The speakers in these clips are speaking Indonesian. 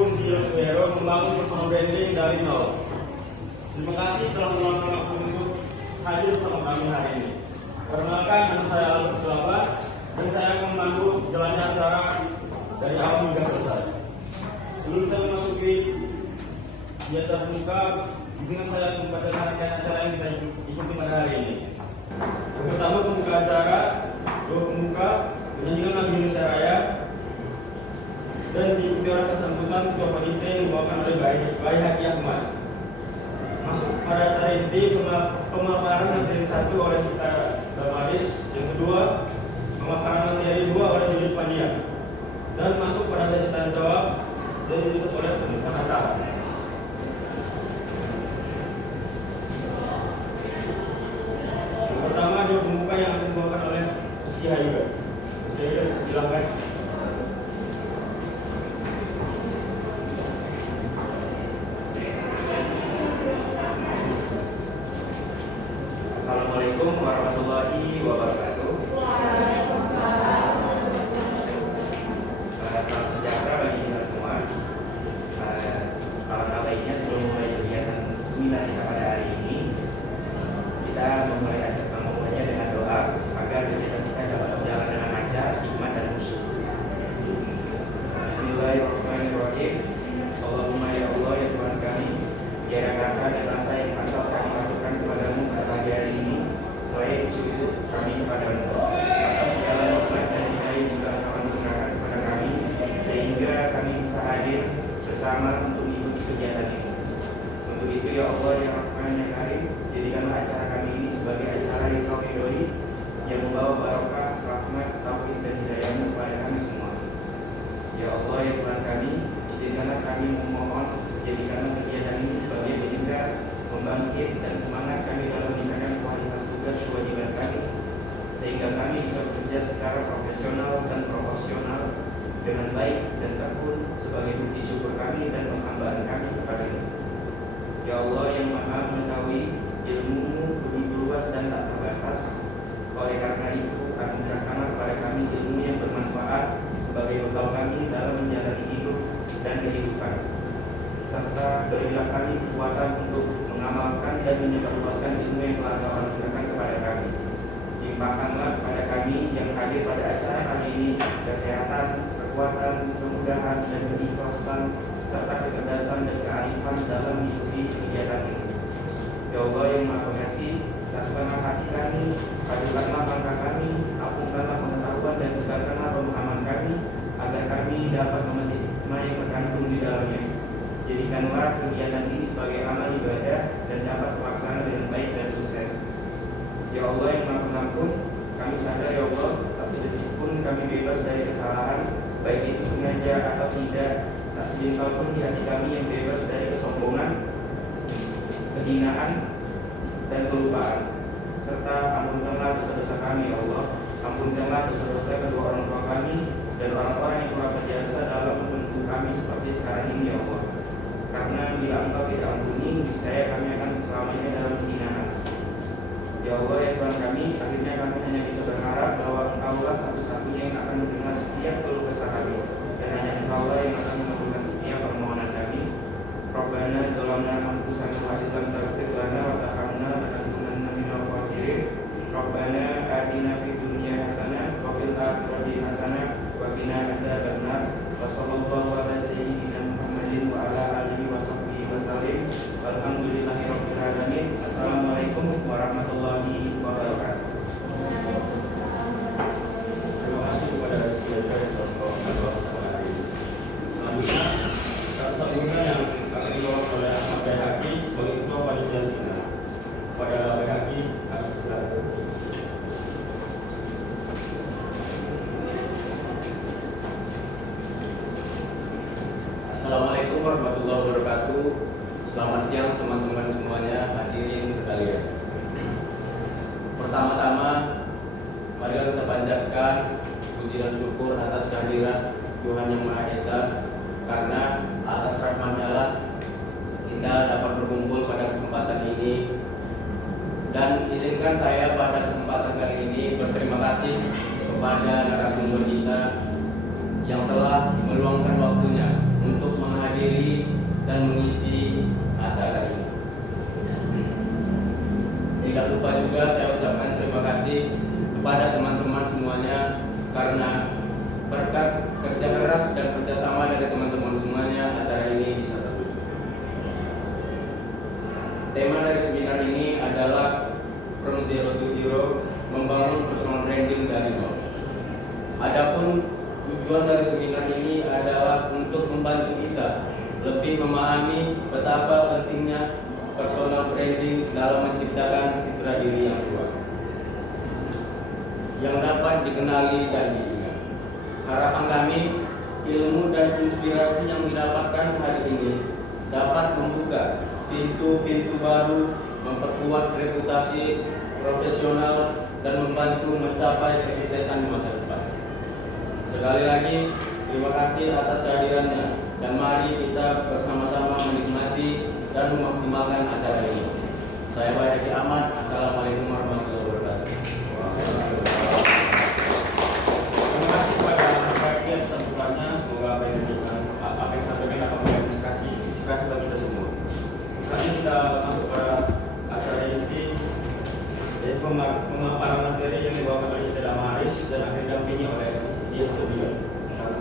Zero Vero membangun personal branding dari nol. Terima kasih telah meluangkan waktu untuk hadir bersama kami hari ini. Perkenalkan, nama saya Albert Sulaba dan saya akan memandu jalannya acara dari awal hingga selesai. Sebelum saya memasuki kegiatan pembuka, izinkan saya membacakan rangkaian acara yang kita ikuti pada hari ini. Yang pertama, pembuka acara, dua pembuka, penyanyian lagu Indonesia Raya, dan diikuti oleh sambutan ketua panitia yang dibawakan oleh Bayi Haki Ahmad. Masuk pada acara inti, pemaparan materi 1 oleh kita Damaris, yang kedua pemaparan materi 2 oleh Judit Pania, dan masuk pada sesi tanya jawab dan ditutup oleh penutupan acara. Yang pertama, dua pembuka yang akan dibawakan oleh Rizky Hayuga. Rizky Hayuga, silakan. Assalamualaikum warahmatullahi wabarakatuh. Waalaikumsalam. Salam sejahtera bagi kita semua. Alangkah baiknya sebelum mulai kegiatan seminar kita pada hari ini, kita memulai acaranya dengan doa agar kegiatan kita dapat berjalan dengan lancar, hikmat dan khusyuk. Bismillahirrahmanirrahim. Allahumma ya Allah ya Tuhan kami, tiada kata dan rasa yang pantas kami aturkan kepadamu pada pagi hari ini selain syukur kami kepadamu atas segala nikmat dan hidayah yang sudah Engkau anugerahkan kepada kami sehingga kami bisa hadir bersama untuk mengikuti kegiatan ini. Untuk itu ya Allah ya Rahman ya Karim, jadikanlah acara kami ini sebagai acara yang Kau ridhoi, yang membawa barokah, rahmat, taufik dan hidayah-Mu kepada kami semua. Ya Allah ya Tuhan kami, izinkanlah kami memohon, jadikanlah kegiatan ini sebagai peningkat, membangkit dan semangat kami dalam meningkatkan kualitas tugas kewajiban kami, sehingga kami bisa bekerja secara profesional dan proporsional dengan baik dan tekun sebagai bukti syukur kami dan penghambaan kami kepada-Mu. Ya Allah yang Maha mengetahui, ilmu-Mu begitu luas dan tak terbatas. Oleh karena itu, anugerahkanlah kepada kami ilmu yang bermanfaat sebagai bekal kami dalam menjalani hidup dan kehidupan, serta berilah kami kekuatan untuk mengamalkan dan menyebarluaskan ilmu yang telah Kau anugerahkan kepada kami. Limpahkanlah kepada kami yang hadir pada acara kali ini kesehatan, kekuatan, kemudahan dan keikhlasan serta kecerdasan dan kearifan dalam mengikuti kegiatan ini. Ya Allah yang Maha Pengasih, satukanlah hati kami, padukanlah langkah kami, ampunkanlah pengetahuan dan segarkanlah pemahaman kami agar kami dapat memetik hikmah yang terkandung di dalamnya. Jadikanlah kegiatan ini sebagai amal ibadah dan dapat terlaksana dengan baik dan sukses. Ya Allah yang Maha Pengampun, kami sadar ya Allah, tak sedetik pun kami bebas dari kesalahan, baik itu sengaja atau tidak. Tak sejengkal pun di hati kami yang bebas dari kesombongan, kehinaan, dan kelupaan. Serta ampunkanlah dosa-dosa kami ya Allah. Ampunkanlah dosa-dosa kedua orang tua kami dan orang-orang yang telah berjasa dalam membentuk kami seperti sekarang ini ya Allah. Karena bila Engkau tidak ampuni, niscaya kami akan selamanya dalam kehinaan. Ya Allah ya Tuhan kami, akhirnya kami hanya bisa berharap bahwa Engkaulah satu-satunya yang akan mendengar setiap keluh kesah kami, dan hanya Engkaulah yang akan mengabulkan setiap permohonan kami. Rabbana zalamna anfusana wa illam taghfir lana wa tarhamna lanakunanna minal khasirin. Rabbana atina fid dunya hasanah wa fil akhirati hasanah wa qina adzabannar. Wa sallallahu ala sayyidina Muhammadin wa ala alihi wa sahbihi wa sallim. Walhamdulillahirabbil alamin. Assalamualaikum warahmatullahi wabarakatuh. Terima kasih kepada Rizky Hayuga yang telah membawakan waktu hari ini. Selanjutnya, rasa bunga yang akan dibawakan oleh Ahmad Bayi Haki sebagai ketua panitia seminar. Kepada Bayi Haki, kami silakan. Assalamualaikum warahmatullahi wabarakatuh. Selamat siang teman-teman semuanya, hadirin sekalian. Pertama-tama, mari kita panjatkan puji dan syukur atas kehadiran Tuhan Yang Maha Esa, karena atas rahmat-Nya lah kita dapat berkumpul pada kesempatan ini. Dan izinkan saya pada kesempatan kali ini berterima kasih kepada narasumber kita yang telah meluangkan waktunya untuk menghadiri dan mengisi acara ini. Tidak lupa juga saya ucapkan terima kasih kepada teman-teman semuanya karena berkat kerja keras dan kerjasama dari teman-teman semuanya acara ini bisa terwujud. Tema dari seminar ini adalah From Zero to Hero, membangun personal branding dari nol. Adapun tujuan dari seminar ini adalah untuk membantu kita lebih memahami betapa pentingnya personal branding dalam menciptakan citra diri yang kuat yang dapat dikenali dan diingat. Harapan kami, ilmu dan inspirasi yang didapatkan hari ini dapat membuka pintu-pintu baru, memperkuat reputasi profesional, dan membantu mencapai kesuksesan di masa depan. Sekali lagi, terima kasih atas kehadirannya, dan mari kita bersama-sama menikmati dan memaksimalkan acara ini. Saya Bayaki Ahmad. Assalamualaikum warahmatullahi wabarakatuh. Terima kasih kepada bagian sambutannya. Semoga apa yang disampaikan dapat memberikan inspirasi bagi kita semua. Selanjutnya kita masuk pada acara inti, yaitu pemaparan materi yang dibawakan oleh Tidak Maris dan akan didampingi oleh Dia Sebion.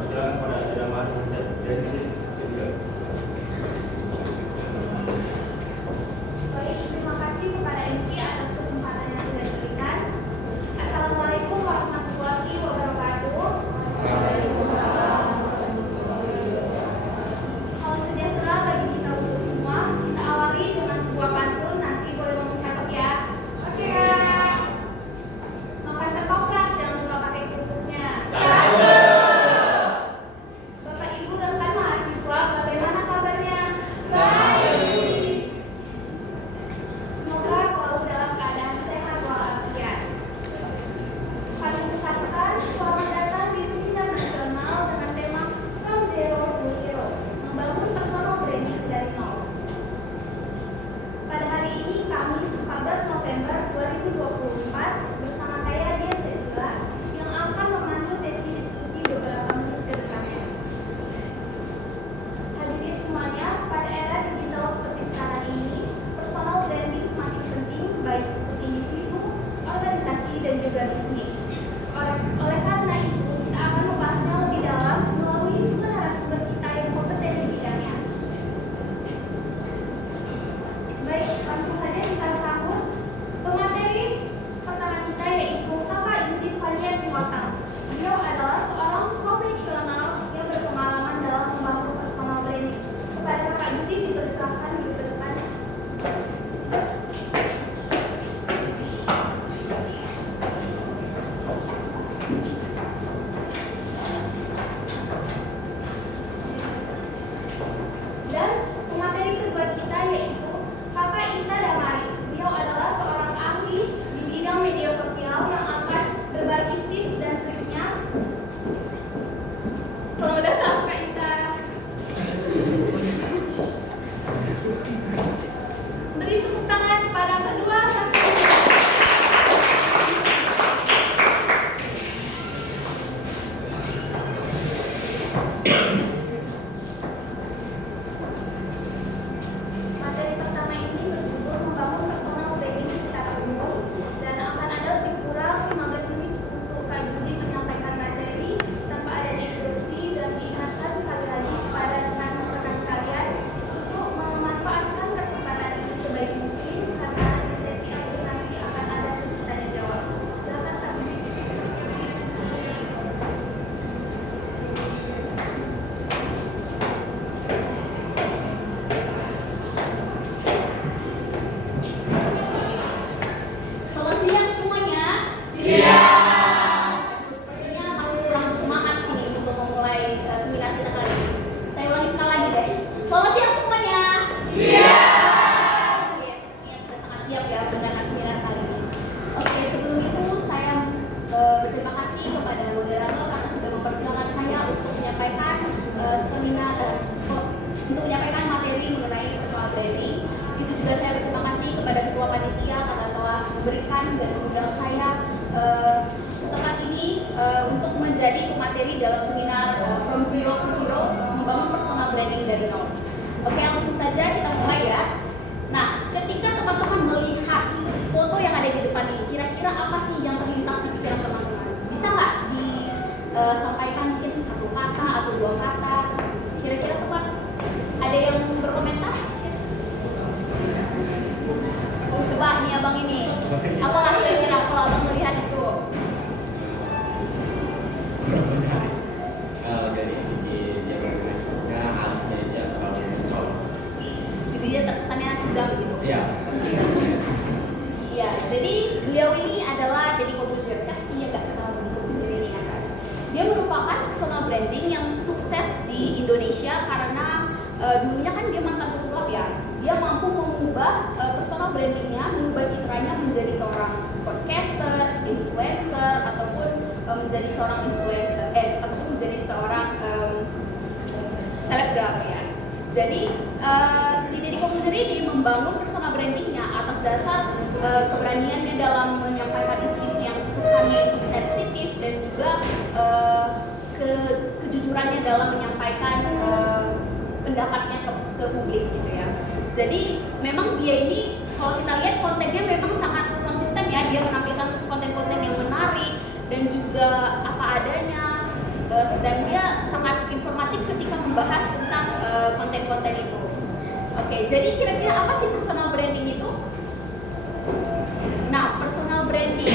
Silakan pada Tidak Maris dan Sebion. Baik, terima kasih kepada MC atas kesempatan yang sudah diberikan. Assalamualaikum warahmatullahi wabarakatuh. Salam sejahtera bagi kita untuk semua. Kita awali dengan sebuah pantun. Nanti boleh ngomong cakep ya. Oke. Makan ketoprak jangan lupa pakai kerupuknya. Bapak Ibu rekan mahasiswa, bagaimana kabarnya? Baik. Semoga selalu dalam keadaan sehat walafiat. Kami ucapkan selamat datang di seminar nasional dengan tema From Zero to Hero, membangun personal branding dari nol. Pada hari ini Kamis 14 November 2024 bersama saya Dia Sedula yang akan memandu sesi diskusi beberapa menit ke depannya. Hadirin semuanya, pada era digital seperti sekarang ini, personal branding semakin penting baik untuk individu, organisasi, dan juga bisnis. Oleh karena itu, kita akan membahasnya lebih dalam melalui dua narasumber kita yang kompeten di bidangnya. Baik, langsung saja kita sambut pemateri pertama kita, yaitu Kakak Yudi Fania Simotang. Beliau adalah seorang profesional yang berpengalaman dalam membangun personal branding. Kepada Kakak Yudi dipersilakan di depan. Dan pemateri kedua kita yaitu Kakak Inta Damaris. Beliau adalah seorang ahli di bidang media sosial yang akan berbagi tips dan triknya. Selamat datang Kak Inta. Beri tepuk tangan pada kedua Kakak. Materi pertama ini berjudul membangun personal branding secara umum dan akan ada lebih kurang 15 menit untuk Kak Yudi menyampaikan materi tanpa ada introduksi, dan diingatkan sekali lagi kepada rekan-rekan sekalian untuk memanfaatkan kesempatan ini sebaik mungkin karena di sesi akhir nanti akan ada sesi tanya jawab. Silakan Kak Yudi. Selamat siang semuanya. Siang. Sepertinya masih kurang semangat ini untuk memulai seminar kita kali ini. Saya ulangi sekali lagi deh. Selamat siang semuanya. Siang. Oke, sepertinya sudah sangat siap ya mendengarkan seminar kali ini. Oke, sebelum itu saya berterima kasih kepada moderator karena sudah mempersilahkan saya untuk menyampaikan untuk menyampaikan materi mengenai personal branding. Begitu juga saya berterima kasih kepada ketua panitia karena telah memberikan dan mengundang saya tempat ini untuk menjadi pemateri dalam seminar From Zero to Hero, membangun personal branding dari nol. Oke, langsung Ya. Iya, jadi beliau ini adalah Deddy Corbuzier. Siapa sih yang gak kenal Deddy Corbuzier ini ya kan? Dia merupakan personal branding yang sukses di Indonesia karena dulunya kan dia mantan pesulap ya. Dia mampu mengubah personal brandingnya, mengubah citranya menjadi seorang podcaster, influencer, ataupun menjadi seorang influencer, ataupun menjadi seorang selebgram ya. Jadi si Deddy Corbuzier ini membangun personal brandingnya atas dasar keberaniannya dalam menyampaikan isu-isu yang kesannya itu sensitif dan juga kejujurannya dalam menyampaikan pendapatnya ke publik gitu ya. Jadi memang dia ini kalau kita lihat kontennya memang sangat konsisten ya, dia menampilkan konten-konten yang menarik dan juga apa adanya, dan dia sangat informatif ketika membahas tentang konten-konten itu. Oke, jadi kira-kira apa sih personal branding itu? Nah, personal branding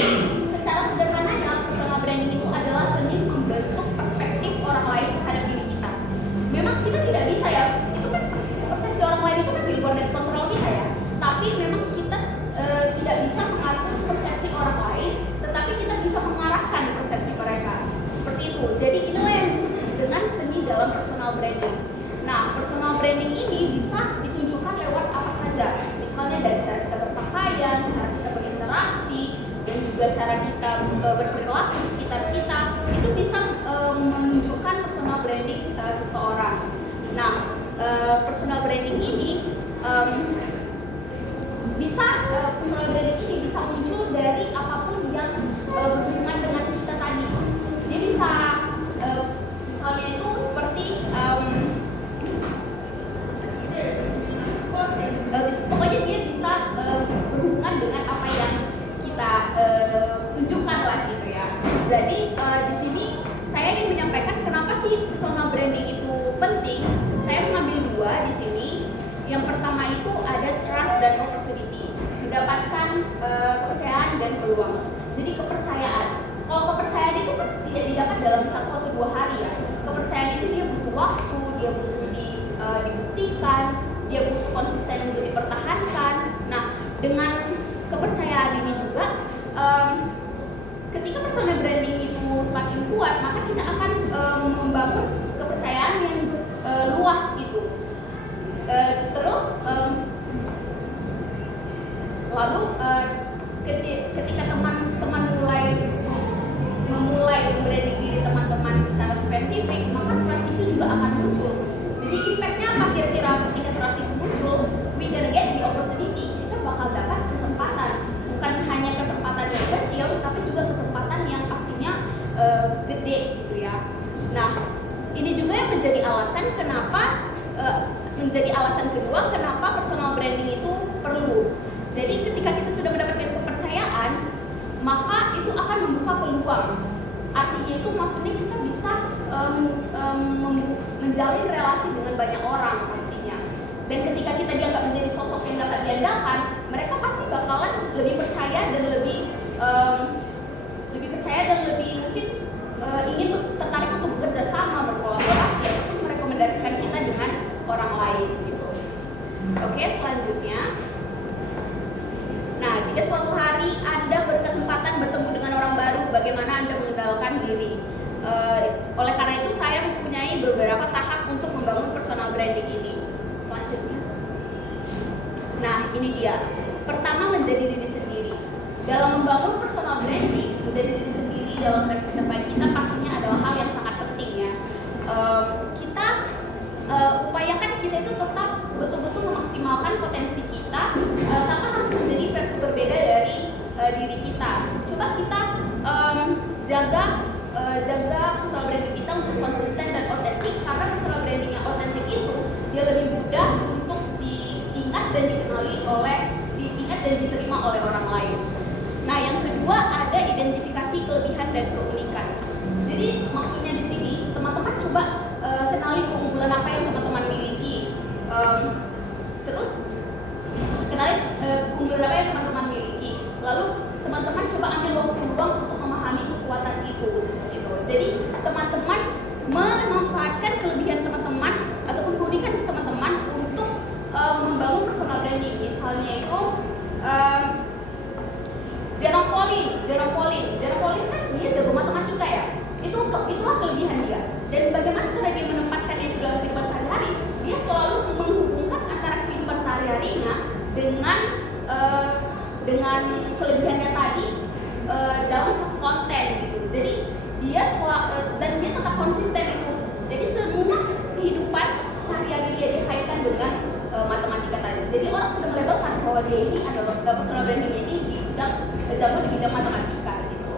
secara sederhananya, personal branding itu adalah seni membentuk perspektif orang lain terhadap diri kita. Memang kita tidak bisa ya, itu kan persepsi orang lain itu kan di luar dari kontrol kita ya. Tapi memang kita tidak bisa mengatur persepsi orang lain, tetapi kita bisa mengarahkan persepsi mereka. Seperti itu. Jadi inilah yang disebut dengan seni dalam personal branding. Nah, personal branding ini bisa ditunjukkan lewat apa saja. Misalnya dari cara kita berpakaian, cara kita berinteraksi, dan juga cara kita berperilaku di sekitar kita. Itu bisa menunjukkan personal branding seseorang. Nah, personal branding ini personal branding ini bisa muncul dari apapun yang berhubungan dengan kita tadi. Dia bisa misalnya itu seperti pokoknya dia bisa berhubungan dengan apa yang kita tunjukkan lah gitu ya. Jadi di sini saya ingin menyampaikan kenapa sih personal branding itu penting. Saya mengambil dua di sini. Yang pertama itu ada trust dan opportunity, mendapatkan kepercayaan dan peluang. Jadi kepercayaan. Kalau kepercayaan itu kan tidak didapat dalam 1 atau 2 hari ya. Kepercayaan itu dia butuh waktu, dia butuh dibuktikan, dia butuh konsisten untuk dipertahankan. Nah, dengan kepercayaan ini juga, ketika personal branding itu semakin kuat, maka kita akan membangun kepercayaan yang luas gitu. Terus lalu ketika teman-teman memulai membranding diri teman-teman secara spesifik, maka trust itu juga akan muncul. Jadi impactnya apa kira-kira ketika trust itu muncul? We gonna get the opportunity, kita bakal dapat kesempatan, bukan hanya kesempatan yang kecil, tapi juga kesempatan yang pastinya gede gitu ya. Nah, ini juga yang menjadi alasan kenapa menjadi alasan kedua kenapa personal branding itu perlu. Jadi ketika kita sudah mendapatkan kepercayaan, maka itu akan membuka peluang. Artinya itu maksudnya kita bisa menjalin relasi dengan banyak orang pastinya. Dan ketika kita dianggap menjadi sosok yang dapat diandalkan, mereka pasti bakalan lebih percaya dan lebih mungkin ingin tertarik untuk bekerja sama, berkolaborasi, ataupun merekomendasikan kita dengan orang lain gitu. Oke, selanjutnya. Nah, jika suatu hari Anda berkesempatan bertemu dengan orang baru, bagaimana Anda mengenalkan diri? Oleh karena itu saya mempunyai beberapa tahap untuk membangun personal branding ini. Selanjutnya. Nah, ini dia. Pertama, menjadi diri sendiri. Dalam membangun personal branding, menjadi diri sendiri dalam versi terbaik kita pastinya adalah hal yang sangat penting ya. Kita upayakan kita itu tetap betul-betul memaksimalkan potensi kita tanpa harus menjadi versi berbeda dari diri kita. Coba kita jaga personal branding kita untuk konsisten dan otentik, karena personal branding yang otentik itu dia lebih mudah untuk diingat dan diterima oleh orang lain. Nah, yang kedua ada identifikasi kelebihan dan keunikan. Jadi maksudnya di sini teman-teman coba kenali keunggulan apa yang teman-teman miliki. Terus kenali keunggulan apa yang teman-teman miliki. Lalu teman-teman coba ambil peluang untuk memahami kekuatan itu. Gitu. Jadi teman-teman memanfaatkan kelebihan teman-teman ataupun keunikan teman-teman untuk membangun personal branding. Misalnya itu bahwa dia ini adalah personal branding ini jago di bidang matematika gitu.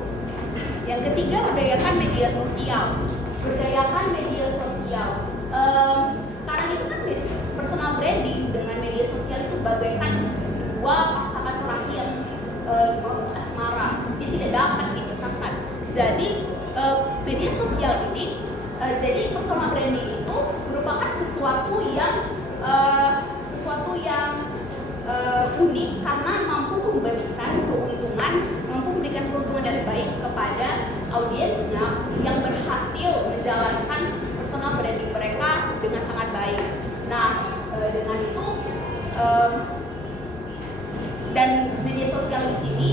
Yang ketiga, berdayakan media sosial. Berdayakan media sosial. Sekarang itu kan personal branding dengan media sosial itu bagaikan dua pasangan serasi yang asmara. Dia tidak dapat dipisahkan. Jadi media sosial ini, jadi personal branding itu merupakan sesuatu yang unik karena mampu memberikan keuntungan yang baik kepada audiensnya yang berhasil menjalankan personal branding mereka dengan sangat baik. Nah, dengan itu dan media sosial di sini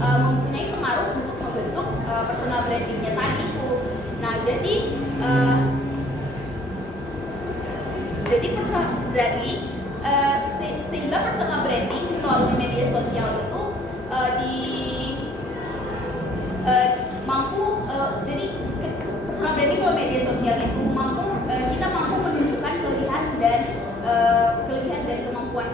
mempunyai pengaruh untuk membentuk personal brandingnya tadi itu. Nah, sehingga personal branding melalui media sosial itu personal branding melalui media sosial itu kita mampu menunjukkan kelebihan dan kemampuan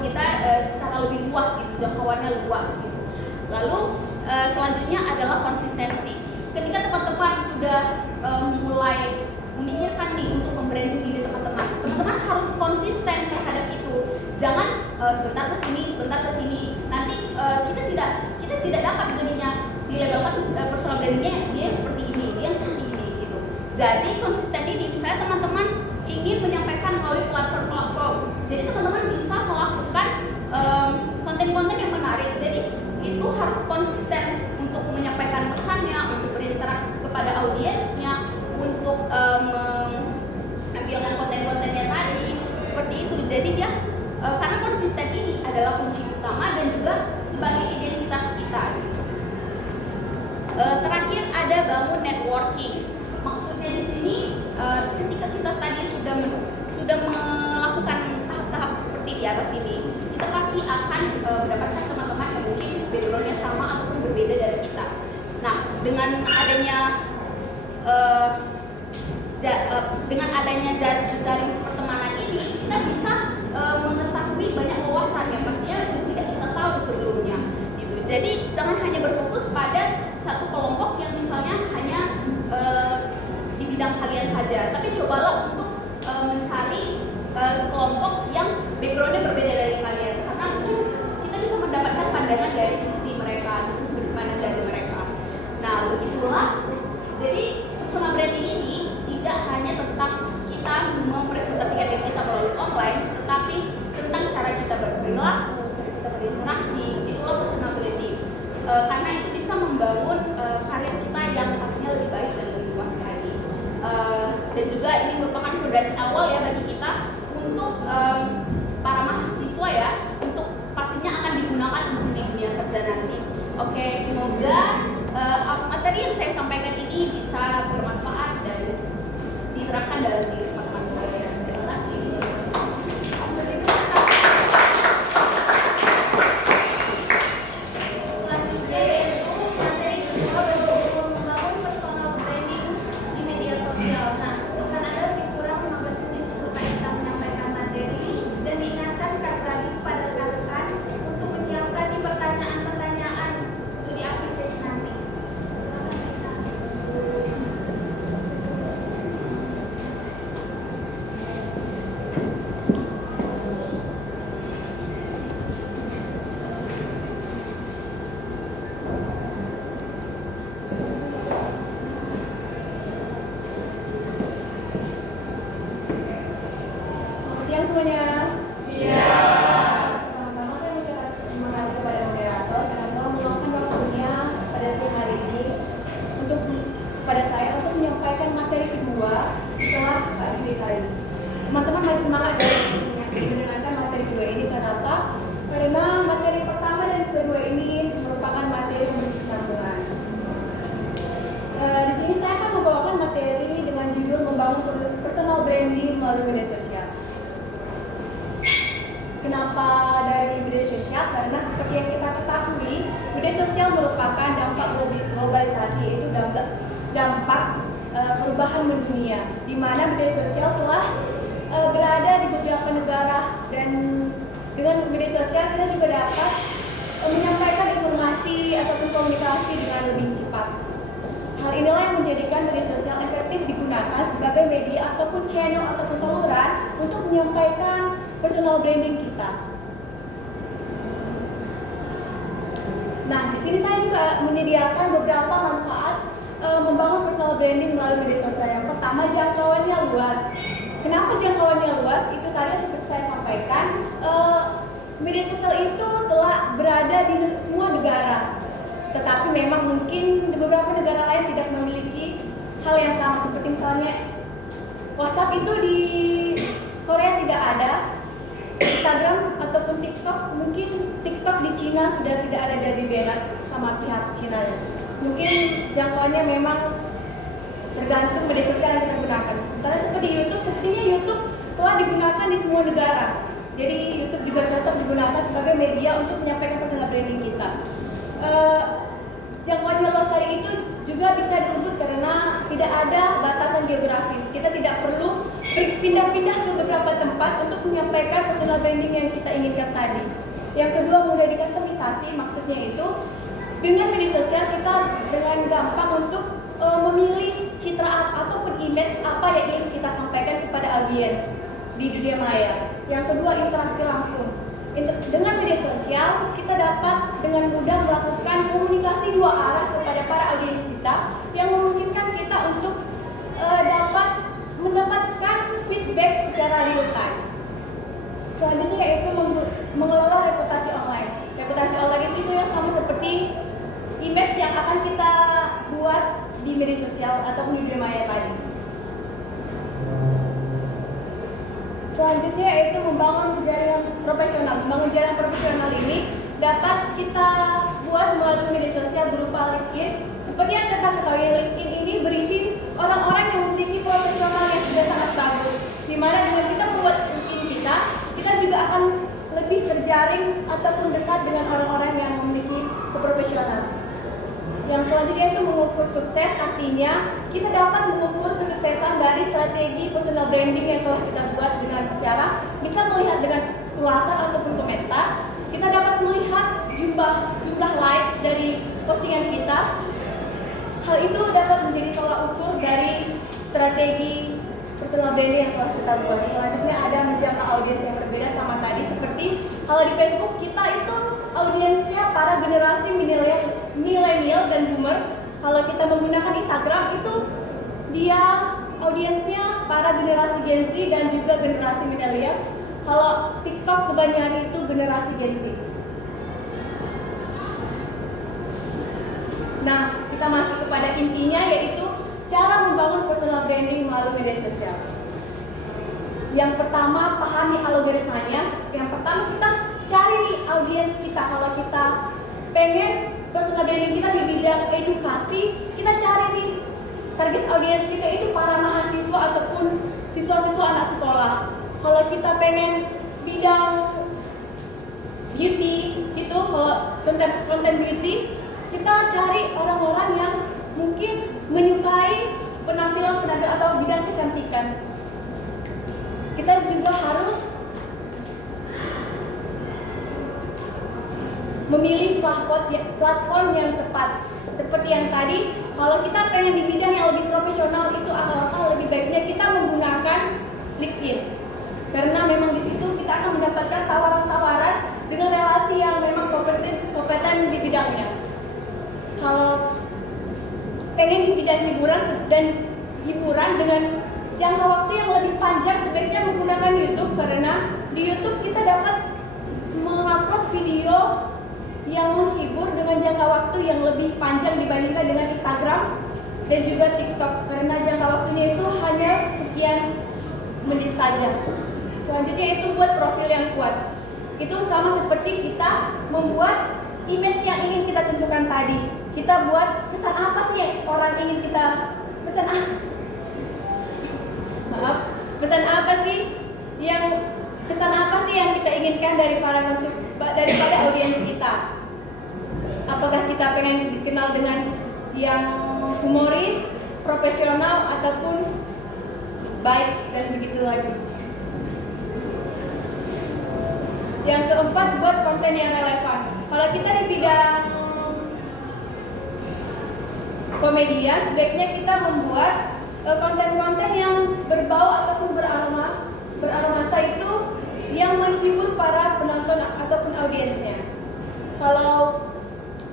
kita secara lebih luas gitu, jangkauannya luas gitu. Lalu selanjutnya adalah konsistensi. Ketika teman-teman sudah mulai memikirkan nih untuk membranding diri teman-teman harus konsisten terhadap itu. Jangan sebentar ke sini. Nanti kita tidak dapat jadinya dilabelkan personal brandingnya dia seperti ini gitu. Jadi konsisten ini, misalnya teman-teman ingin menyampaikan melalui platform. Jadi teman-teman bisa melakukan konten-konten yang menarik. Jadi itu harus konsisten untuk menyampaikan pesannya, untuk berinteraksi kepada audiensnya, untuk menampilkan konten-kontennya tadi seperti itu. Jadi dia karena konsisten ini adalah kunci utama dan juga sebagai identitas kita gitu. Terakhir ada bangun networking. Maksudnya di sini ketika kita tadi sudah melakukan tahap-tahap seperti di atas ini, kita pasti akan mendapatkan teman-teman yang mungkin backgroundnya sama ataupun berbeda dari kita. Nah, dengan adanya jaring pertemanan ini, kita bisa mengetahui banyak wawasan yang pastinya tidak kita tahu sebelumnya gitu. Jadi jangan hanya berfokus pada satu kelompok yang misalnya hanya di bidang kalian saja, tapi cobalah untuk mencari kelompok yang backgroundnya berbeda dari kalian, karena mungkin kita bisa mendapatkan pandangan dari sisi mereka, sudut pandang dari mereka. Nah, begitulah. Jadi personal branding ini tidak hanya tentang kita mempresentasikan diri kita melalui online, tetapi tentang cara kita berperilaku, cara kita berinteraksi. Itulah personal branding. Karena itu bisa membangun karir kita yang pastinya lebih baik dan lebih luas lagi. Dan juga ini merupakan fondasi awal ya bagi kita untuk para mahasiswa ya, untuk pastinya akan digunakan untuk di dunia kerja nanti. Oke, semoga materi yang saya sampaikan ini bisa bermanfaat dan diterapkan dalam diri teman-teman sekalian. Terima kasih. Selanjutnya yaitu materi kedua membangun personal branding di media sosial. Nah, akan ada lebih kurang 15 menit untuk kita menyampaikan materi dan diingatkan sekali lagi kepada rekan-rekan untuk menyiapkan pertanyaan-pertanyaan untuk di akhir sesi nanti. Silakan Rita. Siang semuanya. Siang. Pertama saya mengucapkan terima kasih kepada moderator karena telah meluangkan waktunya pada siang hari ini kepada saya untuk menyampaikan materi kedua setelah Pak Dwi tadi. Teman-teman masih semangat dan mendengarkan materi kedua ini. Kenapa? Karena materi pertama dan kedua ini merupakan materi kesinambungan. Di sini saya akan membawakan materi dengan judul membangun personal branding melalui media sosial. Kenapa dari media sosial? Karena seperti yang kita ketahui, media sosial merupakan dampak globalisasi, yaitu dampak perubahan mendunia, di mana media sosial telah berada di beberapa negara, dan dengan media sosial kita juga dapat menyampaikan informasi ataupun komunikasi dengan lebih cepat. Hal inilah yang menjadikan media sosial efektif digunakan sebagai media ataupun channel ataupun saluran untuk menyampaikan personal branding kita. Nah, di sini saya juga menyediakan beberapa manfaat membangun personal branding melalui media sosial. Yang pertama, jangkauannya luas. Kenapa jangkauannya luas? Itu tadi seperti saya sampaikan, media sosial itu telah berada di semua negara. Tetapi memang mungkin di beberapa negara lain tidak memiliki hal yang sama. Seperti misalnya WhatsApp itu di Korea tidak ada, Instagram ataupun TikTok, mungkin TikTok di Cina sudah tidak ada dari banned sama pihak Cina. Mungkin jangkauannya memang tergantung media sosial yang kita gunakan. Misalnya seperti YouTube, sepertinya YouTube telah digunakan di semua negara. Jadi YouTube juga cocok digunakan sebagai media untuk menyampaikan personal branding kita. Jangkauannya luas tadi itu juga bisa disebut karena tidak ada batasan geografis. Kita tidak perlu berpindah-pindah ke beberapa tempat untuk menyampaikan personal branding yang kita inginkan tadi. Yang kedua, mudah dikustomisasi. Maksudnya itu dengan media sosial kita dengan gampang untuk memilih citra ataupun image apa yang ingin kita sampaikan kepada audiens di dunia maya. Yang kedua, interaksi langsung. Dengan media sosial kita dapat dengan mudah melakukan komunikasi dua arah kepada para audiens kita yang memungkinkan kita untuk dapat mendapatkan feedback secara real time. Selanjutnya yaitu mengelola reputasi online. Reputasi online itu ya sama seperti image yang akan kita buat di media sosial ataupun di dunia maya tadi. Selanjutnya yaitu membangun jaringan profesional. Membangun jaringan profesional ini dapat kita buat melalui media sosial berupa LinkedIn. Seperti yang kita ketahui, LinkedIn ini berisi orang-orang yang memiliki profesional yang sudah sangat bagus. Dimana dengan kita membuat LinkedIn kita juga akan lebih terjaring ataupun dekat dengan orang-orang yang memiliki keprofesionalan. Yang selanjutnya itu mengukur sukses, artinya kita dapat mengukur kesuksesan dari strategi personal branding yang telah kita buat dengan cara bisa melihat dengan ulasan ataupun komentar. Kita dapat melihat jumlah like dari postingan kita. Hal itu dapat menjadi tolak ukur dari strategi personal branding yang telah kita buat. Selanjutnya ada menjangkau audiens yang berbeda sama tadi. Seperti kalau di Facebook kita itu audiensnya para generasi milenial dan boomer. Kalau kita menggunakan Instagram itu dia audiensnya para generasi Gen Z dan juga generasi milenial. Kalau TikTok kebanyakan itu generasi Gen Z. Nah, kita masuk kepada intinya yaitu cara membangun personal branding melalui media sosial. Yang pertama, pahami algoritmanya. Yang pertama kita cari nih audiens kita. Kalau kita pengen personal branding kita di bidang edukasi, kita cari nih target audiens kita itu para mahasiswa ataupun siswa-siswa anak sekolah. Kalau kita pengen bidang beauty itu, kalau konten beauty, kita cari orang-orang yang mungkin menyukai penampilan atau bidang kecantikan. Kita juga harus memilih platform yang tepat. Seperti yang tadi, kalau kita pengen di bidang yang lebih profesional itu alangkah lebih baiknya kita menggunakan LinkedIn. Karena memang di situ kita akan mendapatkan tawaran-tawaran dengan relasi yang memang kompeten di bidangnya. Kalau pengen di bidang hiburan dengan jangka waktu yang lebih panjang, sebaiknya menggunakan YouTube, karena di YouTube kita dapat mengupload video yang menghibur dengan jangka waktu yang lebih panjang dibandingkan dengan Instagram dan juga TikTok, karena jangka waktunya itu hanya sekian menit saja. Selanjutnya itu buat profil yang kuat. Itu sama seperti kita membuat image yang ingin kita tentukan tadi. Kita buat kesan apa sih yang orang ingin kita pesan kesan apa sih yang kita inginkan daripada audiens kita. Apakah kita pengen dikenal dengan yang humoris, profesional, ataupun baik, dan begitu lagi. Yang keempat, buat konten yang relevan. Kalau kita di bidang komedian, sebaiknya kita membuat konten-konten yang berbau ataupun beraromasa itu yang menghibur para penonton ataupun audiensnya. Kalau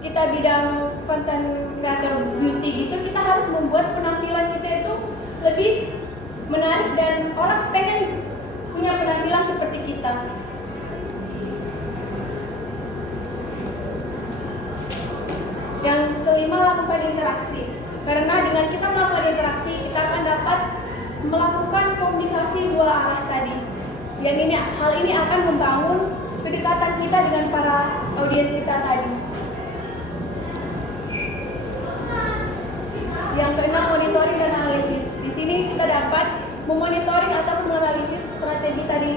kita bidang konten kreator beauty gitu, kita harus membuat penampilan kita itu lebih menarik dan orang pengen punya penampilan seperti kita. Yang kelima, lakukan interaksi. Karena dengan kita melakukan interaksi, kita akan dapat melakukan komunikasi dua arah tadi. Hal ini akan membangun kedekatan kita dengan para audiens kita tadi. Yang keenam, monitoring dan analisis. Di sini kita dapat memonitoring atau menganalisis strategi tadi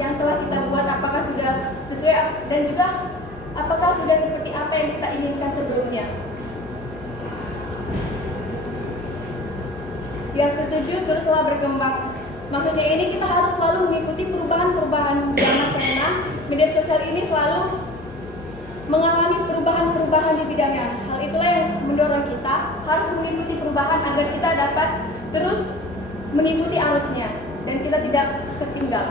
yang telah kita buat, apakah sudah sesuai dan juga apakah sudah seperti apa yang kita inginkan sebelumnya. Yang ketujuh, teruslah berkembang. Maksudnya ini kita harus selalu mengikuti perubahan-perubahan zaman karena media sosial ini selalu mengalami perubahan-perubahan di bidangnya. Hal itulah yang mendorong kita harus mengikuti perubahan agar kita dapat terus mengikuti arusnya dan kita tidak tertinggal.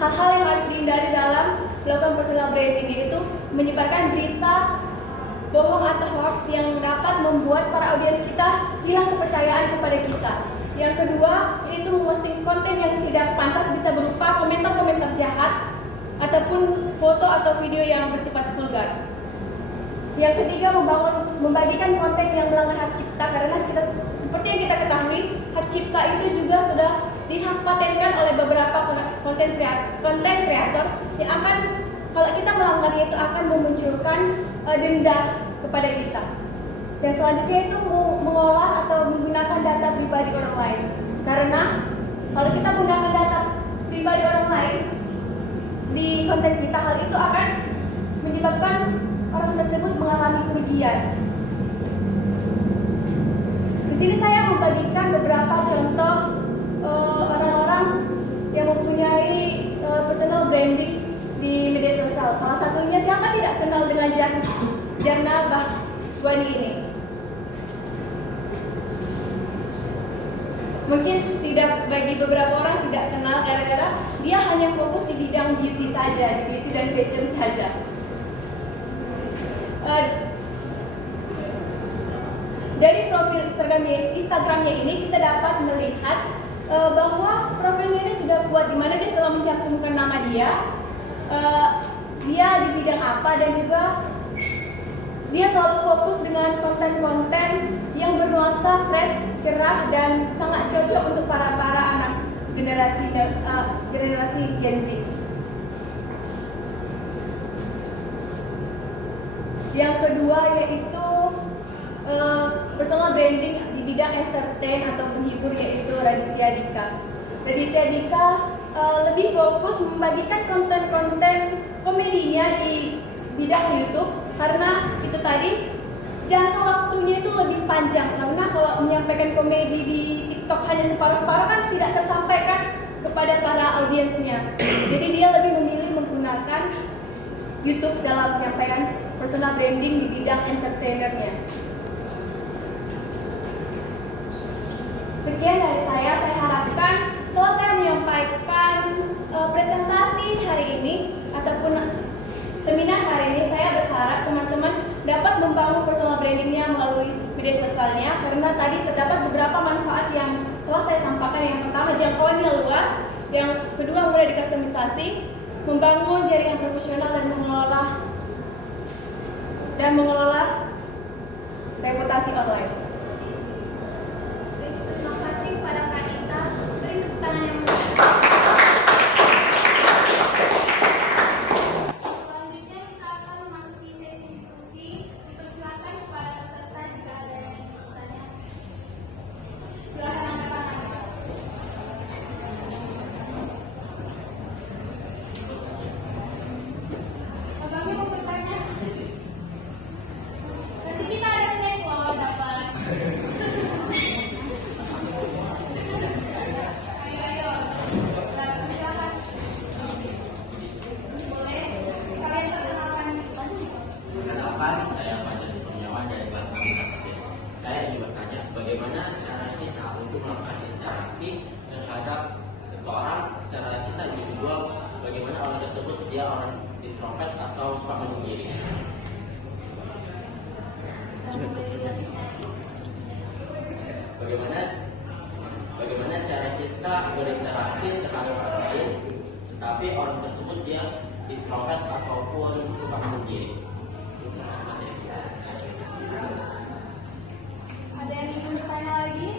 Hal-hal yang harus dihindari dalam melakukan personal branding yaitu menyebarkan berita bohong atau hoax yang dapat membuat para audiens kita hilang kepercayaan kepada kita. Yang kedua, yaitu memposting konten yang tidak pantas, bisa berupa komentar-komentar jahat ataupun foto atau video yang bersifat vulgar. Yang ketiga, membagikan konten yang melanggar hak cipta, karena seperti yang kita ketahui, hak cipta itu juga sudah dipatenkan oleh beberapa konten kreator yang akan, kalau kita melanggarnya itu akan memunculkan denda kepada kita. Dan selanjutnya itu mengolah atau menggunakan data pribadi orang lain. Karena kalau kita menggunakan data pribadi orang lain di konten kita, hal itu akan menyebabkan orang tersebut mengalami kerugian. Di sini saya membagikan beberapa contoh orang-orang yang mempunyai personal branding di media sosial. Salah satunya, siapa tidak kenal dengan Jarna Bahwani ini? Mungkin tidak, bagi beberapa orang tidak kenal gara-gara dia hanya fokus di bidang beauty saja, di beauty dan fashion saja. Dari profil Instagramnya ini kita dapat melihat bahwa profilnya ini sudah kuat, di mana dia telah mencantumkan nama dia di bidang apa, dan juga dia selalu fokus dengan konten-konten yang bernuansa fresh, cerah, dan sangat cocok untuk para anak generasi Gen Z. Yang kedua yaitu personal branding di bidang entertain atau penghibur, yaitu Raditya Dika. Raditya Dika lebih fokus membagikan konten-konten komedinya di bidang YouTube, karena itu tadi jangka waktunya itu lebih panjang, karena kalau menyampaikan komedi di TikTok hanya separuh-separuh kan tidak tersampaikan kepada para audiensnya. Jadi dia lebih memilih menggunakan YouTube dalam penyampaian personal branding di bidang entertainernya. Sekian dari saya harapkan setelah saya menyampaikan presentasi hari ini ataupun seminar hari ini, saya berharap teman-teman dapat membangun personal brandingnya melalui media sosialnya, karena tadi terdapat beberapa manfaat yang telah saya sampaikan. Yang pertama, jangkauannya luas. Yang kedua, mudah dikustomisasi, membangun jaringan profesional dan mengelola reputasi online. Terima kasih kepada Kak Ita. Beri tepuk tangan yang meriah. Selanjutnya kita akan memasuki sesi diskusi. Dipersilakan kepada peserta jika ada yang ingin bertanya. Silakan angkat tangan. Abangnya mau bertanya? Nanti kita ada snack loh, dapat. berinteraksi terhadap seseorang secara kita individual, bagaimana orang tersebut dia orang introvert atau suka menyendiri. Bagaimana cara kita berinteraksi terhadap orang lain, tapi orang tersebut dia introvert ataupun suka menyendiri. Ada yang ingin bertanya lagi?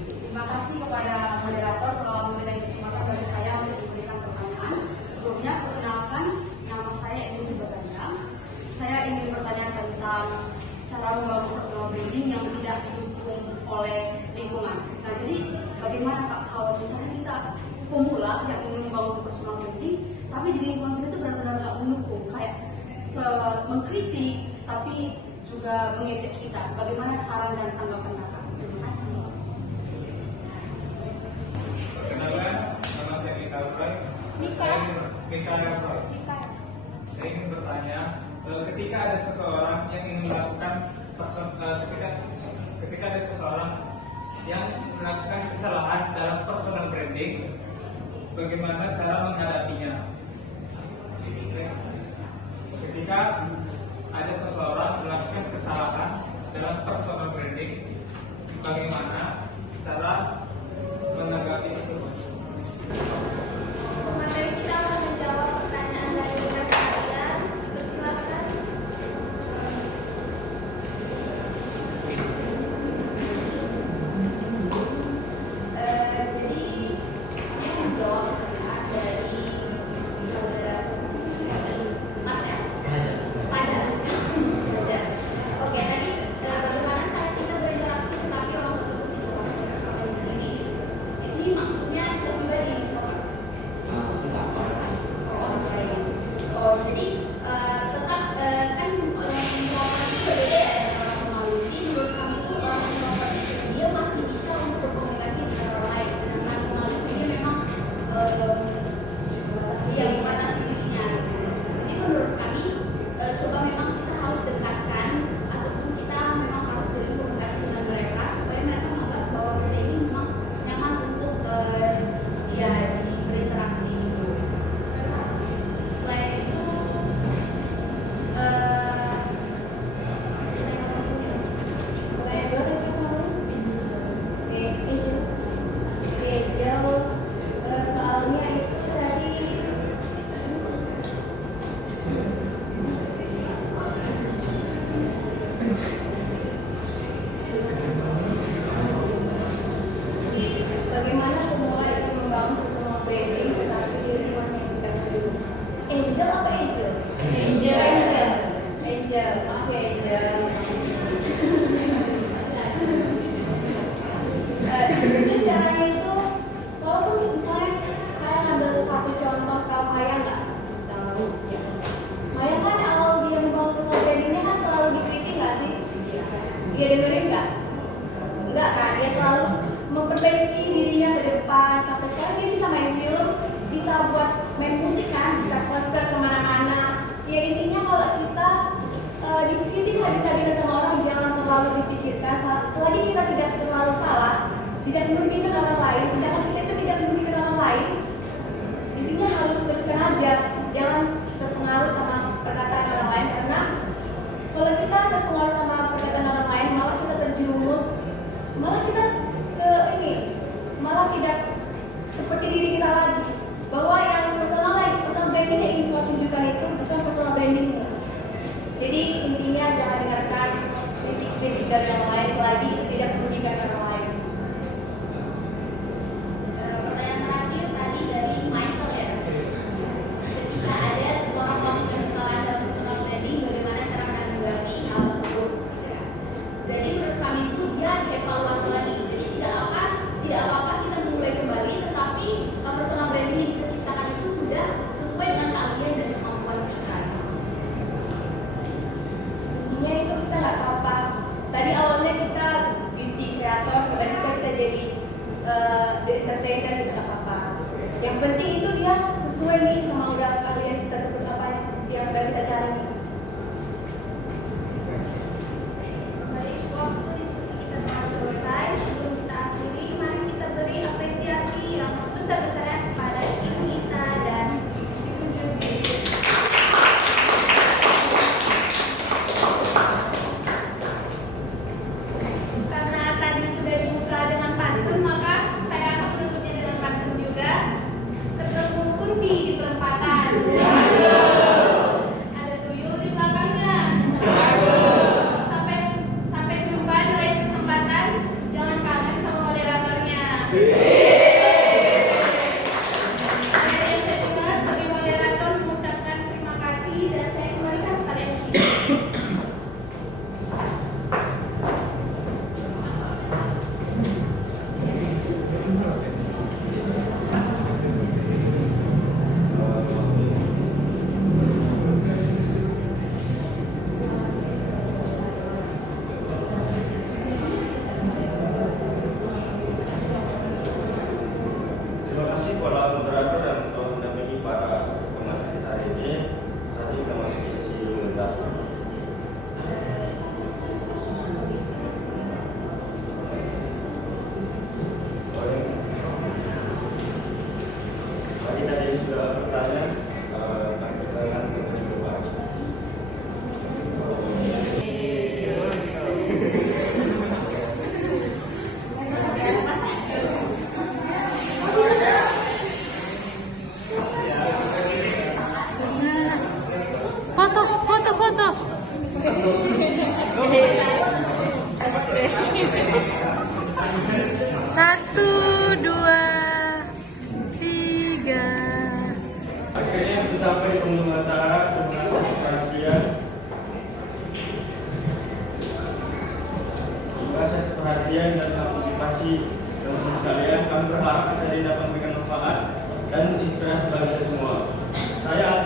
Terima kasih kepada moderator telah memberikan kesempatan bagi saya untuk memberikan pertanyaan. Sebelumnya, perkenalkan, nama saya Elisa Bergandang. Saya ingin bertanya tentang cara membangun personal branding yang tidak didukung oleh lingkungan. Nah, jadi bagaimana Kak kalau misalnya kita pemula yang ingin membangun personal branding, tapi di lingkungan kita itu benar-benar nggak mendukung, kayak mengkritik, tapi juga mengejek kita. Bagaimana saran dan tanggapan Kakak? Terima kasih. Perkenalkan, nama saya Mika Roy. Saya ingin bertanya, ketika ada seseorang yang ingin melakukan ketika ada seseorang yang melakukan kesalahan dalam personal branding, bagaimana cara menghadapinya? Ketika ada seseorang melakukan kesalahan dalam personal branding, bagaimana cara menanggapi tersebut? Pemateri kita akan menjawab pertanyaan dari rekan kalian. Persilakan. Jadi saya menjawab pertanyaan dari saudara Mas ya? Pada. Oke, tadi bagaimana cara kita berinteraksi tetapi orang tersebut itu orang yang suka menyendiri. Ini maksudnya kita pribadi. Jadi tetap kan orang introvert itu berbeda ya dengan orang pemalu. Jadi menurut kami itu orang introvert itu dia masih bisa untuk berkomunikasi dengan orang lain, sedangkan pemalu itu dia memang membatasi dirinya. Jadi menurut kami coba memang kita harus dekatkan ataupun kita memang harus jalin komunikasi dengan mereka supaya mereka menganggap bahwa kita ini memang nyaman untuk berinteraksi. Selain itu soalnya itu tadi bagaimana pemula ingin membangun personal branding tetapi di lingkungan yang tidak mendukung. Angel apa Angel? Angel. Maaf ya Angel. Itu caranya itu, walaupun misalnya saya ngambil satu contoh ke Maya nggak? Tahu ya. Maya kan awal dia membangun personal brandingnya kan selalu dikritik nggak sih? Dia dengerin nggak? Enggak kan? Dia selalu memperbaiki dirinya ke depan. Sampai sekarang dia bisa main film, bisa buat main musik kan, bisa konser kemana-mana. Ya intinya kalau kita dikritik nggak bisa dengar sama orang, jangan terlalu dipikirkan. Selagi kita tidak terlalu salah, tidak merugikan orang lain, sedangkan kita itu tidak merugikan orang lain, intinya harus teruskan aja, jangan terpengaruh sama perkataan orang lain, karena kalau kita terpengaruh sama perkataan orang lain, malah kita terjerumus, malah kita malah tidak seperti diri kita lagi, bahwa yang personal branding yang ingin kita tunjukkan itu bukan personal brandingmu. Jadi intinya jangan dengarkan kritik dari orang lain selagi itu tidak merugikan orang lain. Pertanyaan terakhir tadi dari Michael ya. Ketika ada seseorang melakukan kesalahan dalam personal branding, bagaimana cara menanggapi hal tersebut? Jadi menurut kami itu dia dievaluasi lagi. Jadi tidak apa-apa kita memulai kembali, tetapi personal branding yang kita ciptakan itu sudah sesuai dengan keahlian dan kemampuan kita. Intinya itu kita nggak apa-apa. Tadi awalnya kita beauty creator, kemudian kita jadi entertainer, itu nggak apa-apa. Yang penting itu dia sesuai nih sama udah keahlian kita, seperti apa yang udah kita cari nih. Baik, waktu diskusi kita terasa Satu, dua, tiga. Akhirnya itu sampai di penghujung acara. Terima kasih perhatian. Terima kasih atas perhatian dan partisipasi teman-teman sekalian. Kami berharap acara ini dapat memberikan manfaat dan inspirasi bagi kita semua. Saya